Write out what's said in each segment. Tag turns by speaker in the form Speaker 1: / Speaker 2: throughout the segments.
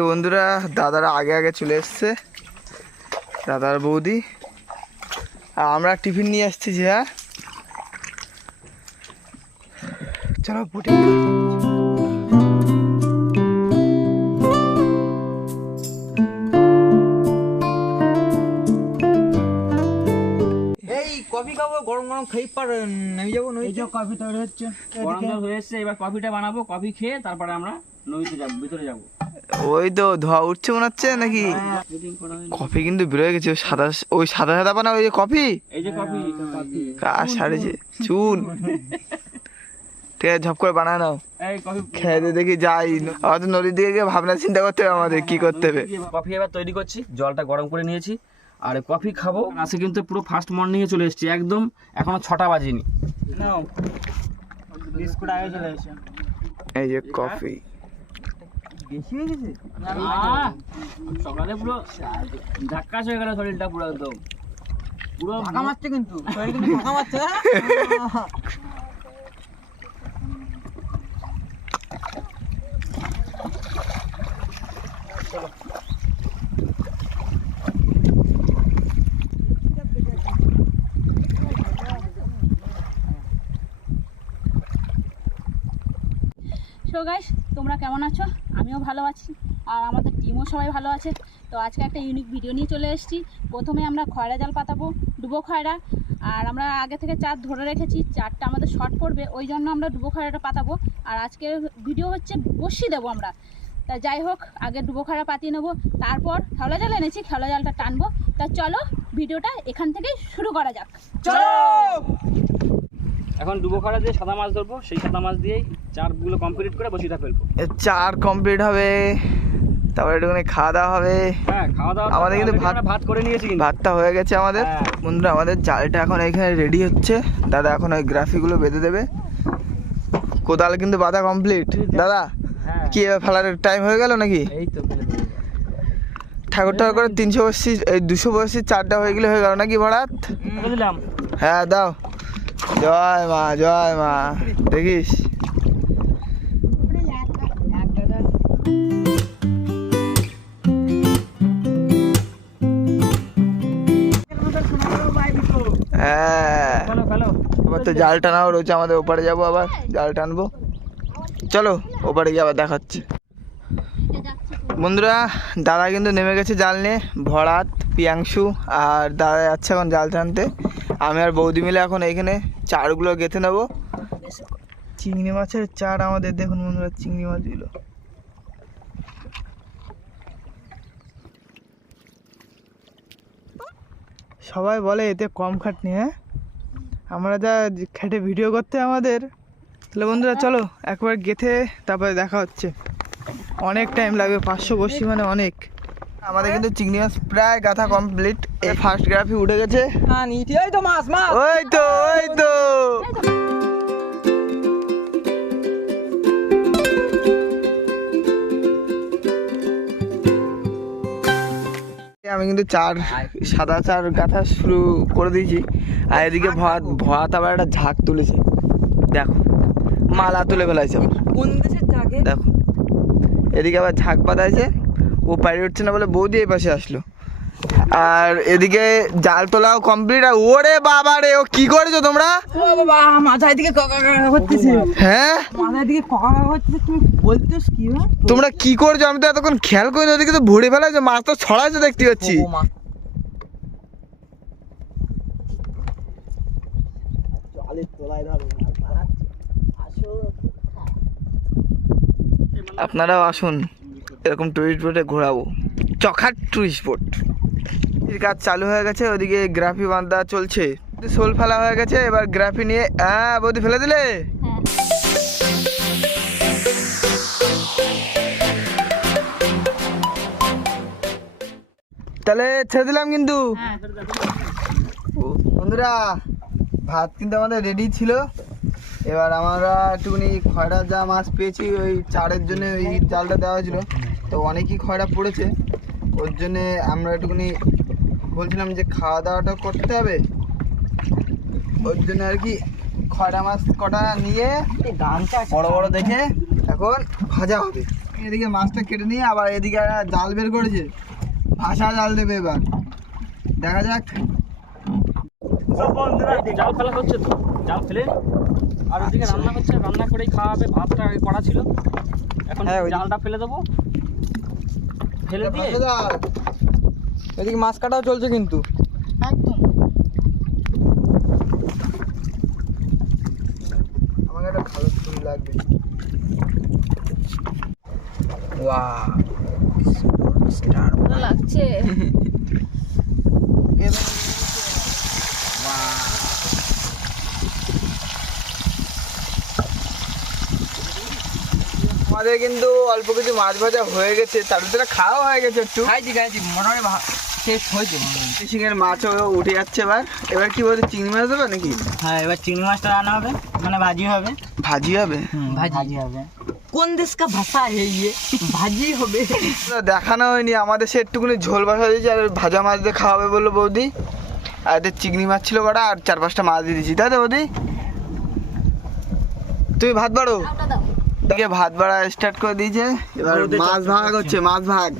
Speaker 1: আজকে বন্ধুরা দাদারা আগে আগে চলে এসছে দাদার বৌদি। আর আমরা টিফিন নিয়ে আসছি যে হ্যাঁ? চলো পুটে
Speaker 2: এই কফি খাব গরম গরম খেয়ে পার নেমে যাব
Speaker 3: কফি তৈরি হচ্ছে গরম জল হয়ে এসছে এবার কফিটা বানাবো কফি খেয়ে তারপরে আমরা নদীতে যাব ভিতরে যাব।
Speaker 1: ওই তো ধোয়া উঠছে মনে হচ্ছে নাকি?
Speaker 3: মিটিং করা হয়নি।
Speaker 1: কফি কিন্তু বেরোয় গেছে ওই সাদা ওই সাদা সাদা বানা ওই যে কফি?
Speaker 3: এই যে কফি কফি।
Speaker 1: কাজ সারেছে চুন ঠিক আছে ঝপ করে বানায় নাও।
Speaker 3: এই কফি
Speaker 1: খেয়ে দেখি যাই। আমাদের নদীর দিকে গিয়ে ভাবনা চিন্তা করতে হবে আমাদের কি করতে হবে।
Speaker 3: কফি এবার তৈরি করছি জলটা গরম করে নিয়েছি। আর কফি খাব আজকে কিন্তু পুরো ফার্স্ট মর্নিং এ চলে এসেছি একদম এখনও ছটা বাজেনি।
Speaker 1: এই যে কফি।
Speaker 2: বেশি হয়ে গেছে
Speaker 3: সকালে পুরো ধাক্কাস হয়ে গেল শরীরটা পুরো একদম। পুরো
Speaker 2: ফাঁকা মারছে কিন্তু। শরীর কিন্তু ফাঁকা মারছে?
Speaker 4: সো গাইস তোমরা কেমন আছো আমিও ভালো আছি। আর আমাদের টিমও সবাই ভালো আছে। তো আজকে একটা ইউনিক ভিডিও নিয়ে চলে এসেছি। প্রথমে আমরা খয়রা জাল পাতাবো, ডুবো খয়রা। আর আমরা আগে থেকে চার ধরে রেখেছি চারটা আমাদের শর্ট পড়বে ওই জন্য আমরা ডুবো খয়রাটা পাতাবো। আর আজকে ভিডিও হচ্ছে বসি দেবো আমরা। তা যাই হোক, আগে ডুবো খয়রা পাতিয়ে নেব। তারপর খেলা জাল এনেছি খেলা জালটা টানবো। তা চলো ভিডিওটা এখান থেকেই শুরু করা যাক।
Speaker 2: চলো!
Speaker 3: এখন ডুবো খাড়া দিয়ে সাদা মাছ ধরবো সেই সাদা মাছ দিয়েই চারগুলো কমপ্লিট করে বসিটা ফেলব।
Speaker 1: চার কমপ্লিট হবে তারপরে একটুখানি খাওয়া দাওয়া হবে।
Speaker 3: হ্যাঁ খাওয়া দাওয়া
Speaker 1: আমাদের কিন্তু ভাত-
Speaker 3: ভাত করে নিয়েছি কিন্তু।
Speaker 1: ভাতটা হয়ে গেছে আমাদের।
Speaker 3: হ্যাঁ।
Speaker 1: বন্ধুরা আমাদের জালটা এখন এখানে রেডি হচ্ছে। দাদা এখন ওই গ্রাফিগুলো বেঁধে দেবে। কোদাল কিন্তু বাঁধা কমপ্লিট দাদা
Speaker 3: হ্যাঁ।
Speaker 1: কি ফেলার টাইম হয়ে গেল নাকি?
Speaker 3: এই তো
Speaker 1: ঠাকুর ঠাকুর করে তিনশো বসছি এই দুশো বসছি চারটা হয়ে গেলে হয়ে গেল নাকি ভরাত? হ্যাঁ দাও। জয় মা জয় মা। দেখিস? হ্যাঁ। তো জাল টানাও রয়েছে আমাদের, ওপারে যাব আবার, জাল টানবো। চলো, ওপারে গিয়ে আবার দেখাচ্ছে। বন্ধুরা, দাদা কিন্তু নেমে গেছে জাল নিয়ে, ভরাত, পিয়াংশু, আর দাদা যাচ্ছে এখন জাল টানতে। আমি আর বৌদি মিলে এখন এইখানে চারগুলো গেঁথে নেব। চিংড়ি মাছের চার আমাদের দেখুন বন্ধুরা চিংড়ি মাছগুলো সবাই বলে এতে কম খাটনি হ্যাঁ? আমরা যা খেটে ভিডিও করতে আমাদের। তাহলে বন্ধুরা চলো একবার গেথে তারপরে দেখা হচ্ছে। অনেক টাইম লাগবে পাঁচশো বসি মানে অনেক। আমাদের কিন্তু চিংড়ি মাছ প্রায় গাথা কমপ্লিট এই ফার্স্ট গ্রাফি উঠে গেছে।
Speaker 2: হ্যাঁ ওই তো মাছ মাছ।
Speaker 1: ওই তো ওই তো। আমি কিন্তু চার সাদা চার গাথা শুরু করে দিয়েছি। আর এদিকে ভাত ভাত আবার একটা ঝাঁক তুলেছে। দেখো মালা তুলে ফেলাইছে দেখো। এদিকে আবার ঝাঁক বাঁধাইছে। ও পাড়ি উঠছে না বলে বৌদি এই পাশে আসলো। আর এদিকে জাল তোলাও কমপ্লিট আর ওরে বাবা রে ও কি করেছ তোমরা?
Speaker 2: ও বাবা মাথায় দিকে কাকা কাকা করতেছে
Speaker 1: হ্যাঁ?
Speaker 2: মাথায় দিকে কাকা কাকা করতেছে তুমি বলতেছ কি
Speaker 1: তোমরা কি করছ? আমি তো এতক্ষণ খেয়াল করিনি ওদিকে তো ভরে ফেলাইছো মাছ তো ছড়াইছো দেখতে পাচ্ছি।
Speaker 2: ও
Speaker 1: আপনারাও আসুন। এরকম টুরিস্ট বোটে ঘোরাবো। চখার টুরিস্ট বোট কাজ চালু হয়ে গেছে ওদিকে গ্রাফি বান্ধা চলছে। সোল ফেলা হয়ে গেছে এবার গ্রাফি নিয়ে হ্যাঁ বৌদি ফেলে দিলে? তাহলে ছেড়ে দিলাম কিন্তু।
Speaker 4: হ্যাঁ
Speaker 1: বন্ধুরা ভাত কিন্তু আমাদের রেডি ছিল। এবার আমরা একটুখানি খয়রা যা মাছ পেয়েছি ওই চারের জন্য ওই চালটা দেওয়া হয়েছিল। তো অনেকই খয়রা পড়েছে। ওর জন্যে আমরা একটুখানি বলছিলাম যে খাওয়া দাওয়াটা করতে হবে। ওর জন্য আর কি খয়রা মাছ কটা নিয়ে বড় বড় দেখে এখন ভাজা হবে। এদিকে মাছটা কেটে নিয়ে আবার এদিকে জাল বের করেছে। ভাষা জাল দেবে এবার। দেখা যাক।
Speaker 3: জাল ফেলা হচ্ছে তো। জাল ফেলে। আর ওদিকে রান্না হচ্ছে রান্না করেই খাওয়া হবে ভাতটা করা ছিল। এখন
Speaker 2: হ্যাঁ, ওই-
Speaker 3: জালটা ফেলে দেবো। ফেলে দিয়ে?
Speaker 2: এদিকে মাছ কাটাও চলছে কিন্তু।
Speaker 1: একদম। আমাকে একটা ভালো ফুল লাগবে।
Speaker 4: লাগছে।
Speaker 1: আমাদের কিন্তু অল্প কিছু মাছ ভাজা হয়ে গেছে তার ভিতরে খাওয়া হয়ে গেছে একটু।
Speaker 2: খাইছি খাইছি মোটামুটি ভা- শেষ হয়েছে
Speaker 1: ফিশিং এর মাছও উঠে যাচ্ছে এবার। এবার কি বলছে চিংড়ি মাছ দেবে নাকি?
Speaker 2: হ্যাঁ এবার চিংড়ি মাছটা রান্না হবে মানে ভাজি হবে।
Speaker 1: ভাজি হবে?
Speaker 2: ভাজি হবে। কোন দেশ কা ভাষা হে ইয়ে? ভাজি হবে।
Speaker 1: দেখানো হয়নি আমাদের সে একটুখানি ঝোল বসা দিয়েছে আর ভাজা মাছ দিয়ে খাওয়াবে বলল বৌদি। আর এদের চিংড়ি মাছ ছিল কটা আর চার পাঁচটা মাছ দিয়ে দিয়েছি। তাই তো বৌদি? তুমি ভাত বাড়ো? দিকে ভাত বাড়া স্টার্ট করে দিয়েছে। এবার মাছ ভাগ হচ্ছে মাছ ভাগ।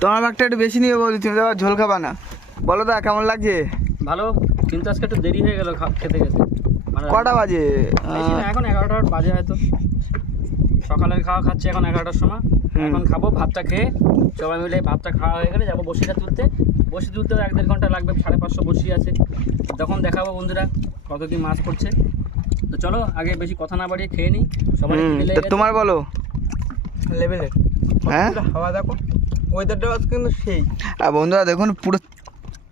Speaker 1: তোমার ভাগটা একটু বেশি নিয়ে বৌদি তুমি তো আবার ঝোল খাবা না। বলো দা কেমন লাগছে?
Speaker 3: ভালো। কিন্তু আজকে একটু দেরি হয়ে গেল খেতে খেতে। মানে
Speaker 1: কটা বাজে?
Speaker 3: এখন এগারোটার বাজে হয়তো। সকালের খাওয়া খাচ্ছি এখন এগারোটার সময়। এখন খাব ভাতটা খেয়ে। সবাই মিলে ভাতটা খাওয়া হয়ে গেলে যাব বসিটা তুলতে। বসি তুলতেও এক দেড় ঘণ্টা লাগবে সাড়ে পাঁচশো বসি আছে। তখন দেখাবো বন্ধুরা কত কি মাছ পড়ছে। তো চলো আগে বেশি কথা না বাড়িয়ে খেয়ে নিই। সবাই মিলে
Speaker 1: তোমার বলো।
Speaker 2: লেভেলের
Speaker 1: হ্যাঁ?
Speaker 2: হাওয়া দেখো ওয়েদারটা কিন্তু সেই।
Speaker 1: আর বন্ধুরা দেখুন পুরো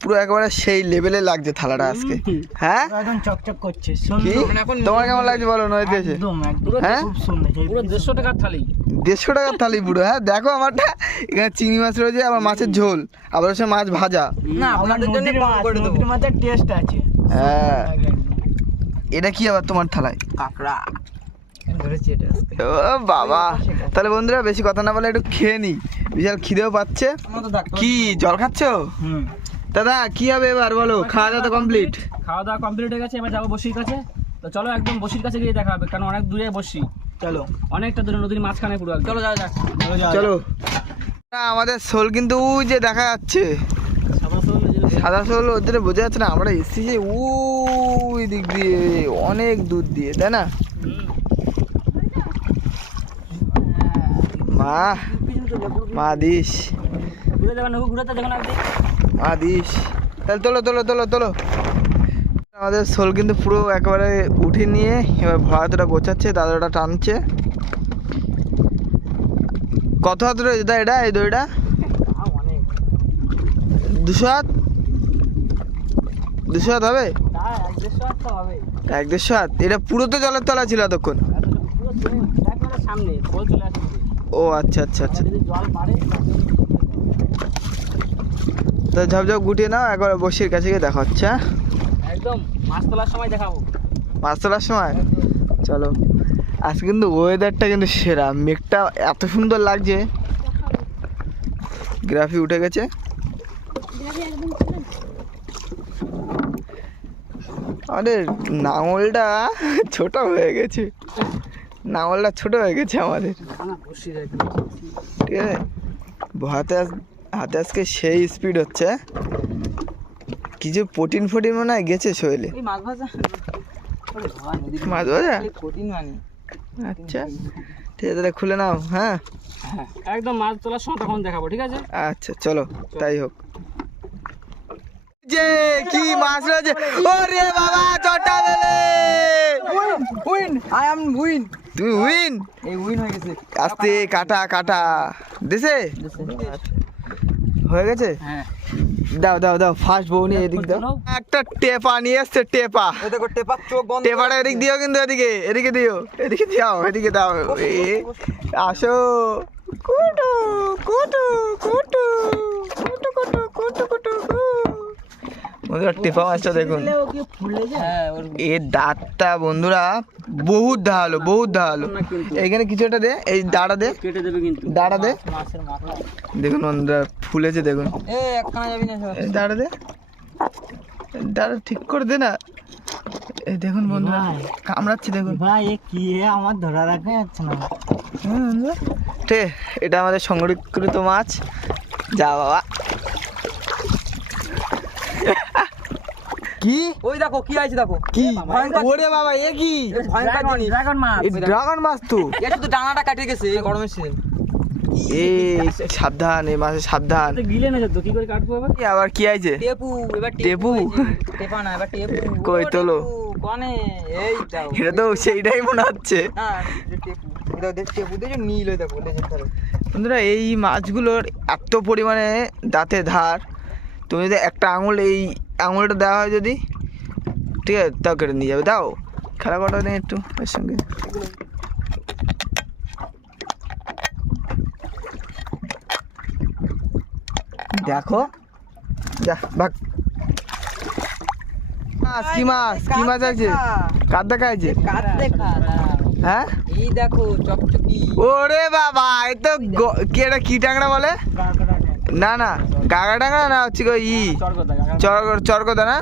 Speaker 1: পুরো একেবারে সেই লেভেলে লাগছে থালাটা আজকে। হ্যাঁ?
Speaker 2: একদম চকচক করছে
Speaker 1: কি? তোমার কেমন লাগছে বলো নদীতে এসে? হ্যাঁ?
Speaker 2: খুব সুন্দর সেই
Speaker 3: পুরো দেড়শো টাকার থালি।
Speaker 1: দেড়শো টাকার থালি পুরো হ্যাঁ? দেখো আমারটা এখানে চিংড়ি মাছ রয়েছে আবার মাছের ঝোল আবার হচ্ছে মাছ ভাজা।
Speaker 2: না আপনাদের জন্য কম করে দেবো। নদীর মাছের টেস্ট আছে।
Speaker 1: হ্যাঁ। এটা কি আবার তোমার থালায়?
Speaker 2: কাঁকড়া। ধরেছি
Speaker 1: ও বাবা তাহলে বন্ধুরা বেশি কথা না বলে একটু খেয়ে নি। বিশাল খিদেও পাচ্ছে। কি জল খাচ্ছ?
Speaker 2: হুম।
Speaker 1: দাদা কি হবে এবার বলো? খাওয়া দাওয়া তো কমপ্লিট
Speaker 3: খাওয়া দাওয়া কমপ্লিট হয়ে গেছে এবার যাব বসির কাছে। তো চলো একদম বসির কাছে গিয়ে দেখা হবে কারণ অনেক দূরে বসি।
Speaker 2: চলো।
Speaker 3: অনেকটা দূরে নদীর মাঝখানে পুরো
Speaker 2: চলো যাও যাক।
Speaker 1: চলো আমাদের শোল কিন্তু ওই যে দেখা যাচ্ছে।
Speaker 3: সাদা শোল
Speaker 1: ওদের বোঝা যাচ্ছে না, আমরা এসেছি যে ওই দিক দিয়ে, অনেক দূর দিয়ে, তাই না? মা মা দিস। মা দিস। তাহলে তোলো তোলো তোলো তোলো। আমাদের শোল কিন্তু পুরো একেবারে উঠে নিয়ে, এবার ভরাতটা গোছাচ্ছে, দাদাটা টানছে। কত হাত রয়েছে? এটা এই দইটা দুশো হাত? দুশো হাত হবে?
Speaker 2: এক দেড়শো হবে।
Speaker 1: এক দেড়শো হাত? এটা পুরো তো জলের তলা ছিল এতক্ষণ?
Speaker 3: আসছে।
Speaker 1: ও আচ্ছা আচ্ছা আচ্ছা। তো ঝপঝপ গুটিয়ে নাও একবার বসির কাছে গিয়ে দেখা হচ্ছে হ্যাঁ?
Speaker 3: একদম মাছ তোলার সময় দেখাবো।
Speaker 1: মাছ তোলার সময়? চলো। আজকে কিন্তু ওয়েদারটা কিন্তু সেরা। মেঘটা এত সুন্দর লাগছে। গ্রাফি উঠে গেছে। আমাদের নাঙলটা ছোট হয়ে গেছে। নাঙলটা ছোট হয়ে গেছে আমাদের। ঠিক আছে? হাতে হাতে আজকে সেই স্পিড হচ্ছে। কিছু প্রোটিন ফোটিন মনে হয় গেছে শরীরে।
Speaker 2: মাছ ভাজা?
Speaker 1: মাছ ভাজা?
Speaker 2: মানে
Speaker 1: আচ্ছা। ঠিক আছে তাহলে খুলে নাও হ্যাঁ?
Speaker 3: একদম মাছ তোলার সময় তখন দেখাবো ঠিক আছে?
Speaker 1: আচ্ছা চলো। তাই হোক। যে কি মাছ রয়েছে? ওরে বাবা চটা বেলে
Speaker 2: উইন আই এম উইন
Speaker 1: তুমি উইন
Speaker 2: এই উইন হয়ে গেছে।
Speaker 1: আস্তে কাটা কাটা। দিছে? হয়ে গেছে?
Speaker 3: হ্যাঁ।
Speaker 1: দাও দাও দাও ফার্স্ট বউ নিয়ে এদিক দাও। একটা টেপা নিয়ে এসছে টেপা।
Speaker 2: দেখো টেপার চোখ বন্ধ
Speaker 1: টেপাটা এদিক দিও কিন্তু এদিকে এদিকে দিও এদিকে দিও এদিকে দাও। আসো। কুটু কুটু কুটু কুটু কুটু কুটু কুটু। বন্ধুরা টেপা মাছটা দেখুন।
Speaker 2: ফুলে যায় হ্যাঁ
Speaker 1: এর দাঁতটা বন্ধুরা বহুত ধারালো বহুত ধারালো। এইখানে কিছু একটা দে এই দাঁড়া দে।
Speaker 3: কেটে দেবে কিন্তু।
Speaker 1: দাঁড়া দে। দেখুন বন্ধুরা ফুলেছে দেখুন।
Speaker 2: এ একখানা যাবি না সব
Speaker 1: এই দাঁড়া দে। দাদা ঠিক করে দে না। দেখুন বন্ধুরা কামড়াচ্ছে দেখুন।
Speaker 2: ভাই এ কি এ? আমার ধরা রাখা যাচ্ছে না।
Speaker 1: হ্যাঁ, এটা আমাদের সংরক্ষিত মাছ। যা বাবা। কি?
Speaker 2: ওই দেখো কি আছে দেখো?
Speaker 1: কি? ওরে বাবা এ কি?
Speaker 2: ভয়ঙ্কর জিনিস। ড্রাগন মাছ
Speaker 1: এই ড্রাগন মাছ তো।
Speaker 2: এ শুধু ডানাটা কাটিয়ে গেছে এই গরমের সিজন
Speaker 1: এই সাবধান এই মাছে সাবধান।
Speaker 3: গিলে না তো কি করে কাটবো এবার
Speaker 1: এই আবার কি আছে
Speaker 2: টেপু এবার
Speaker 1: টেপু?
Speaker 2: টেপা? না এবার টেপু।
Speaker 1: কই তোলো?
Speaker 2: কনে? এই দাও।
Speaker 1: এটা তো সেইটাই মনে হচ্ছে।
Speaker 2: হ্যাঁ টেপু। এটা দেখ টেপু দিয়ে নীল হয়ে দেখো
Speaker 1: বন্ধুরা এই মাছগুলোর এত পরিমাণে দাঁতে ধার। তুমি যদি একটা আঙুল এই আঙুলটা দেওয়া হয় যদি ঠিক আছে তাও কেটে নিয়ে যাবে দাও। খেলা করা নেই একটু এর সঙ্গে। দেখো যা ভাগ। মাছ কি মাছ কি মাছ আছে? কার দেখা আছে
Speaker 2: কাট
Speaker 1: হ্যাঁ?
Speaker 2: এই দেখো চকচকি।
Speaker 1: ওরে বাবা এই তো কি এটা কি টাংরা বলে? না না গাগা টাংরা না হচ্ছে গো ই চরগদা না?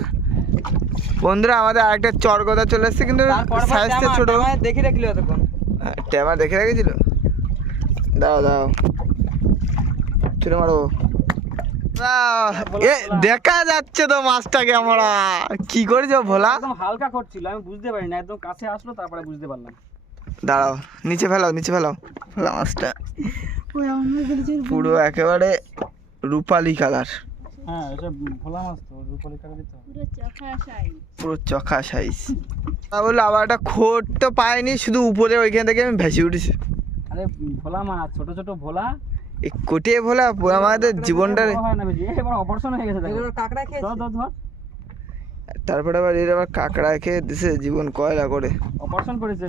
Speaker 1: বন্ধুরা আমাদের আরেকটা চরগদা চলে এসছে কিন্তু সাইজটা ছোট।
Speaker 2: দেখে রাখলি অতক্ষণ।
Speaker 1: ট্যামা দেখে রেখেছিল। দাও দাও চলে মারো। এ দেখা যাচ্ছে তো মাছটাকে আমরা। কি করেছ ভোলা?
Speaker 3: একদম হালকা করছিল আমি বুঝতে পারি না একদম কাছে আসলো তারপরে বুঝতে পারলাম।
Speaker 1: দাঁড়াও নিচে ফেলাও নিচে ফেলাও। ফেলা মাছটা। পুরো একেবারে রূপালি কালার।
Speaker 3: হ্যাঁ এটা ভোলা মাছ তো রূপলি কাটা দিতে
Speaker 4: পুরো চোখা সাইজ।
Speaker 1: পুরো চখা সাইজ। তা বলল আবার একটা খোট তো পাইনি শুধু উপরে ওইখান থেকে আমি ভেসে উঠেছি।
Speaker 3: আরে ভোলা মাছ ছোট ছোট ভোলা।
Speaker 1: এই কোটিয়ে ভোলা আমাদের জীবনটা
Speaker 3: হয় অপারেশন হয়ে গেছে
Speaker 2: কাঁকড়া
Speaker 3: ধর
Speaker 1: তারপরে আবার এর আবার কাঁকড়া খেয়ে দিছে জীবন কয়লা করে।
Speaker 3: অপারেশন করেছে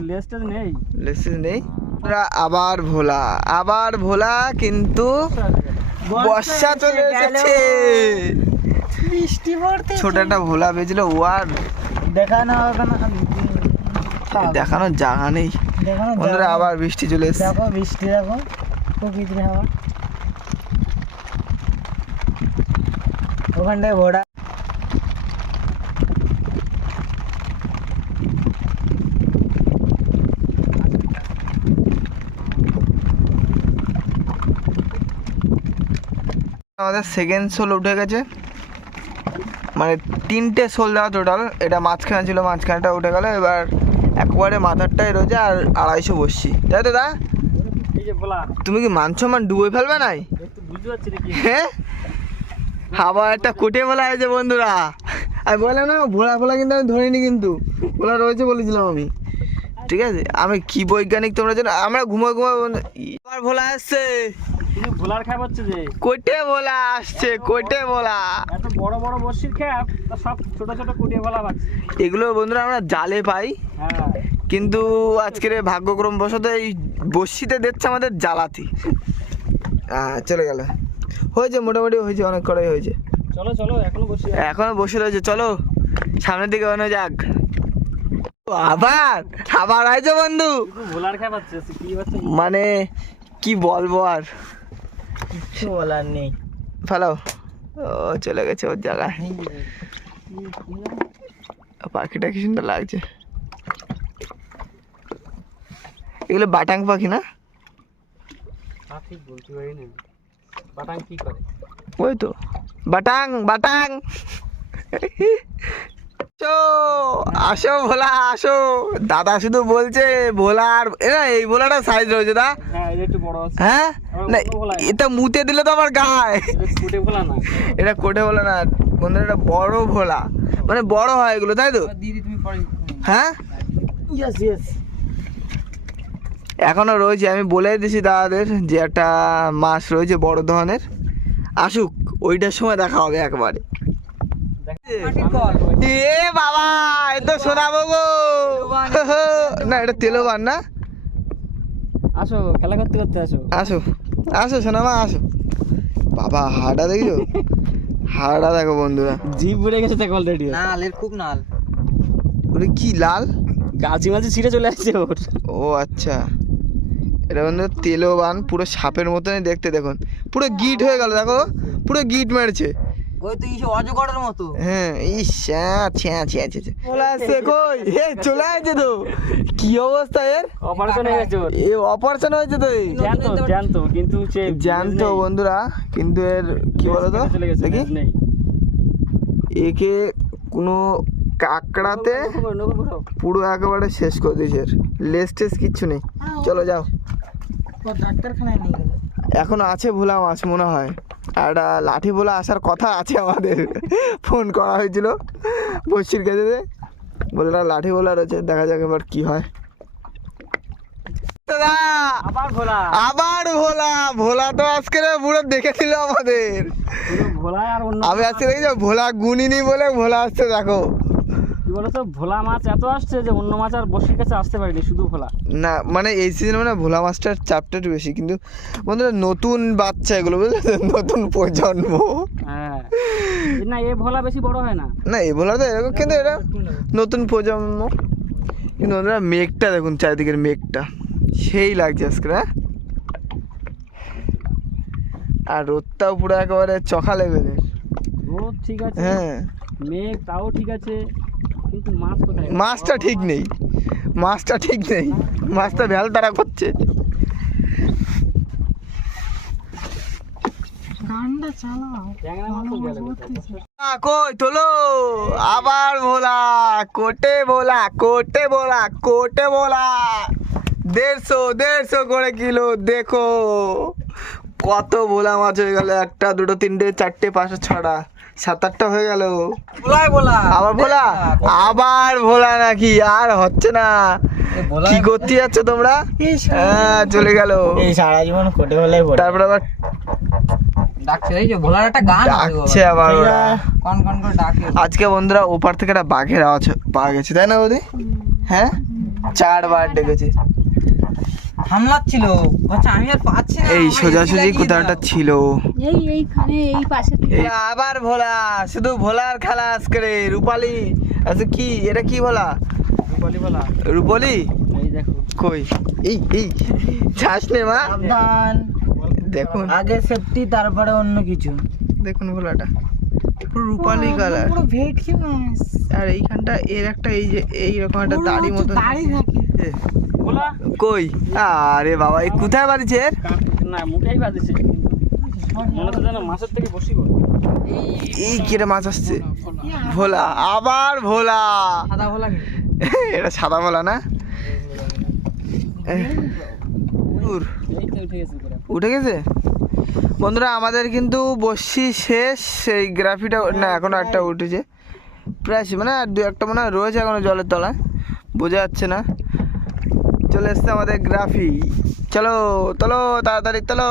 Speaker 3: নেই।
Speaker 1: লেসিস নেই। ওরা আবার ভোলা আবার ভোলা কিন্তু বর্ষা চলে এসেছে।
Speaker 2: বৃষ্টি পড়তে
Speaker 1: ছোট একটা ভোলা বেজলো ও আর
Speaker 2: দেখানো হবে না।
Speaker 1: দেখানোর জায়গা নেই। বন্ধুরা আবার বৃষ্টি চলে এসেছে।
Speaker 2: দেখো বৃষ্টি দেখো। প্রকৃতির হাওয়া। ওখানটায় ভোড়া
Speaker 1: আমাদের সেকেন্ড শোল উঠে গেছে। মানে তিনটে শোল দেওয়া টোটাল এটা মাঝখানে ছিল মাঝখানেটা উঠে গেল এবার একবারে মাথারটাই রয়েছে আর আড়াইশো বসছি। তাই তো দা? তুমি কি মান ডুবে ফেলবে নাই? হ্যাঁ? আবার একটা কোটে বলা আছে বন্ধুরা। আমি বললাম না ভোলা ফোলা কিন্তু আমি ধরিনি কিন্তু। ভোলা রয়েছে বলেছিলাম আমি। ঠিক আছে? আমি কি বৈজ্ঞানিক তোমরা জানো? আমরা ঘুমো ঘুমো আবার ভোলা আসছে।
Speaker 3: ভোলার হচ্ছে যে।
Speaker 1: কোটে ভোলা আসছে কোটে ভোলা।
Speaker 3: এত বড় বড় বর্ষির খ্যাপ তা সব ছোট ছোট কুটিয়ে ভোলা পাচ্ছি
Speaker 1: এগুলো বন্ধুরা আমরা জালে পাই।
Speaker 3: হ্যাঁ।
Speaker 1: কিন্তু আজকের ভাগ্যক্রম বশত এই বসিতে দিচ্ছে আমাদের জ্বালাতি। চলে গেল। হয়েছে মোটামুটি হয়েছে অনেক করাই হয়েছে।
Speaker 3: চলো চলো এখনও বসি
Speaker 1: এখনও বসে রয়েছে চলো। সামনের দিকে অন্য যাক। আবার আবার আইছো বন্ধু।
Speaker 3: ভোলার
Speaker 1: মানে কি বলব আর?
Speaker 2: কিছু বলার নেই।
Speaker 1: ফেলো ও চলে গেছে ওর জায়গায়। পাখিটা কি সুন্দর লাগছে। এগুলো বাটাং পাখি না?
Speaker 3: তা বলতে পারি না বাটাং কি করে?
Speaker 1: ওই তো। বাটাং বাটাং। আসো আসো ভোলা আসো। দাদা শুধু বলছে ভোলার এ না এই ভোলাটা সাইজ রয়েছে দা।
Speaker 3: হ্যাঁ বড়
Speaker 1: হ্যাঁ? না এটা। মুতে দিলে তো আমার গায়ে।
Speaker 3: এটা না।
Speaker 1: এটা কোটে ভোলা না বন্ধুরা এটা বড় ভোলা। মানে বড় হয় এগুলো তাই তো?
Speaker 2: দিদি তুমি পরে
Speaker 1: হ্যাঁ?
Speaker 2: ইয়েস ইয়েস
Speaker 1: এখনও রয়েছে আমি বলে দিছি দাদাদের যে একটা মাছ রয়েছে বড় ধরনের। আসুক ওইটার সময় দেখা হবে একবারে। এ বাবা এ তো শোনাবো গো। না এটা তেলোবান না?
Speaker 3: আসো খেলা করতে করতে আসো।
Speaker 1: আসো আসো সোনামা আসো। বাবা হাড়া দেখছ? হাড়া দেখো বন্ধুরা।
Speaker 3: জিভ গেছে দেখো অলরেডি
Speaker 2: নাল এর খুব নাল।
Speaker 1: ওরে কি লাল?
Speaker 3: গাছি মাছি ছিঁড়ে চলে আসছে ওর।
Speaker 1: ও আচ্ছা। এটা বন্ধু তেলোবান পুরো সাপের মতনই দেখতে দেখুন। পুরো গিট হয়ে গেল দেখো। পুরো গিট মেরেছে।
Speaker 2: ওই তো ইসে অজগরের মতো।
Speaker 1: হ্যাঁ ইস চলে আসছে কই? এ চলে আসছে তো। কি অবস্থা এর?
Speaker 3: অপারেশন হয়ে গেছে
Speaker 1: এ অপারেশন হয়েছে তো এই।
Speaker 3: জ্যান্ত জ্যান্ত কিন্তু সে
Speaker 1: জানতো বন্ধুরা কিন্তু এর কি বলতো? দেখি। একে কোনো কাকড়াতে। পুরো একেবারে শেষ করে দিয়েছে এর। লেস টেস কিচ্ছু নেই। চলো যাও।
Speaker 2: ডাক্তারখানায় নিয়ে গেল।
Speaker 1: এখন আছে ভোলা মাছ মনে হয়। একটা লাঠি বলে আসার কথা আছে আমাদের। ফোন করা হয়েছিল বসির কাছে। বলে লাঠি ভোলা রয়েছে দেখা যাক এবার কি হয়। দাদা!
Speaker 3: আবার ভোলা।
Speaker 1: আবার ভোলা! ভোলা তো আজকে পুরো দেখেছিল আমাদের।
Speaker 3: ভোলা
Speaker 1: আমি আজকে দেখেছি ভোলা গুনিনি বলে ভোলা আসছে দেখো।
Speaker 3: কি বলতো ভোলা মাছ এত আসছে যে অন্য মাছ আর বসির কাছে আসতে পারিনি শুধু ভোলা।
Speaker 1: না মানে এই সিজনে মানে ভোলা মাছটার চাপটা একটু বেশি কিন্তু বন্ধুরা নতুন বাচ্চা এগুলো বুঝলে? নতুন প্রজন্ম।
Speaker 3: হ্যাঁ। না এ ভোলা বেশি বড় হয় না।
Speaker 1: না এই ভোলা তো এরকম কিন্তু এটা নতুন প্রজন্ম। কিন্তু বন্ধুরা মেঘটা দেখুন চারিদিকের মেঘটা। সেই লাগছে আজকে হ্যাঁ? আর রোদটাও পুরো একেবারে চখা লেভেলের।
Speaker 3: রোদ ঠিক আছে
Speaker 1: হ্যাঁ।
Speaker 3: মেঘ তাও ঠিক আছে। কিন্তু মাছ কোথায়?
Speaker 1: মাছটা ঠিক নেই। মাছটা ঠিক নেই। মাছটা ভ্যাল তারা করছে। কই তোলো? আবার ভোলা কোটে ভোলা কোটে ভোলা কোটে ভোলা। দেড়শো দেড়শো করে কিলো দেখো। কত ভোলা মাছ হয়ে গেল একটা দুটো তিনটে চারটে পাঁচটা ছটা। সাত আটটা হয়ে গেল। আবার ভোলা? আবার ভোলা নাকি? আর হচ্ছে না। কি করতে যাচ্ছ তোমরা? হ্যাঁ চলে গেল।
Speaker 2: সারা জীবন কোটে বলে
Speaker 1: তারপর আবার
Speaker 2: ডাকছে এই যে ভোলার একটা গান আছে বাবা।
Speaker 1: ডাকছে আবার ওরা।
Speaker 2: কন কন করে ডাকে।
Speaker 1: আজকে বন্ধুরা ওপার থেকে একটা বাঘের আওয়াজ পাওয়া গেছে তাই না বৌদি? হ্যাঁ? চারবার ডেকেছে।
Speaker 2: আচ্ছা আমি আর পাচ্ছি না
Speaker 1: এই সোজাসুজি
Speaker 2: দাও।
Speaker 1: ছিল।
Speaker 4: এই এইখানে এই পাশে
Speaker 1: আবার ভোলা শুধু ভোলার খেলা আজকে রে রূপালি। আচ্ছা কি এটা কি ভোলা?
Speaker 3: রূপালি ভোলা।
Speaker 1: রূপালি?
Speaker 3: এই দেখো।
Speaker 1: কই? এই এই নে মা।
Speaker 2: সাবধান।
Speaker 1: দেখুন।
Speaker 2: আগে সেফটি তারপরে অন্য কিছু।
Speaker 1: দেখুন ভোলাটা। পুরো রূপালি কালার
Speaker 2: পুরো ভেটকি মাছ।
Speaker 1: আর এইখানটা এর একটা এই যে এইরকম একটা দাড়ি মতো
Speaker 2: দাড়ি থাকে
Speaker 1: কই? আরে বাবা এই কোথায় বাড়িছে এর?
Speaker 3: না মুখেই বাজেছে মনে যেন মাছের থেকে বসি
Speaker 1: এই কিরে মাছ আসছে? ভোলা আবার ভোলা।
Speaker 2: সাদা ভোলা
Speaker 1: এটা সাদা ভোলা না?
Speaker 3: উঠে গেছে
Speaker 1: বন্ধুরা আমাদের কিন্তু বসি শেষ। সেই গ্রাফিটা না এখনও একটা উঠেছে। প্রায় মানে আর দু একটা মনে হয় রয়েছে এখনও জলের তলায়। বোঝা যাচ্ছে না। চলে এসছে আমাদের গ্রাফি। চলো চলো তাড়াতাড়ি চলো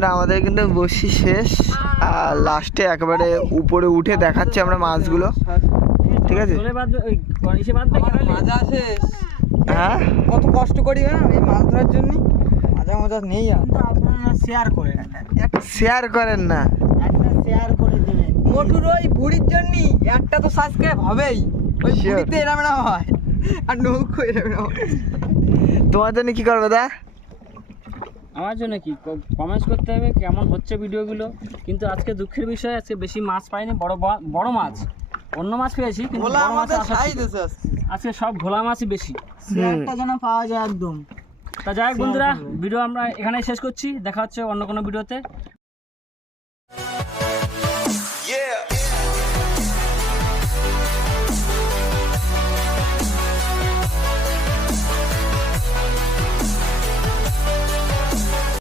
Speaker 1: না আমাদের কিন্তু বসি শেষ। আর লাস্টে একেবারে উপরে উঠে দেখাচ্ছে আমরা মাছগুলো। ঠিক আছে? হ্যাঁ?
Speaker 2: কত কষ্ট করি এই মাছ ধরার জন্য। মাজা মজা নেই শেয়ার করে
Speaker 1: শেয়ার করেন। না।
Speaker 2: একটা শেয়ার করে দেবেন। মোটুর ওই বুড়ির জন্য একটা তো সাবস্ক্রাইব হবেই। ওই. বুড়িতে এরম না হয়। আর নৌকো এরম না।
Speaker 1: তোমার জন্য কি করবে দা?
Speaker 3: আমার জন্য কি? কমেন্টস করতে হবে কেমন হচ্ছে ভিডিওগুলো কিন্তু আজকে দুঃখের বিষয় আজকে বেশি মাছ পাইনি বড় বড় মাছ। অন্য মাছ পেয়েছি কিন্তু
Speaker 2: ভোলা
Speaker 3: বড় মাছ আজকে। সব ভোলা মাছই বেশি।
Speaker 2: শেয়ারটা যেন পাওয়া যায় একদম।
Speaker 3: তা যাই হোক বন্ধুরা ভিডিও আমরা এখানেই শেষ করছি। দেখা হচ্ছে অন্য কোনো ভিডিওতে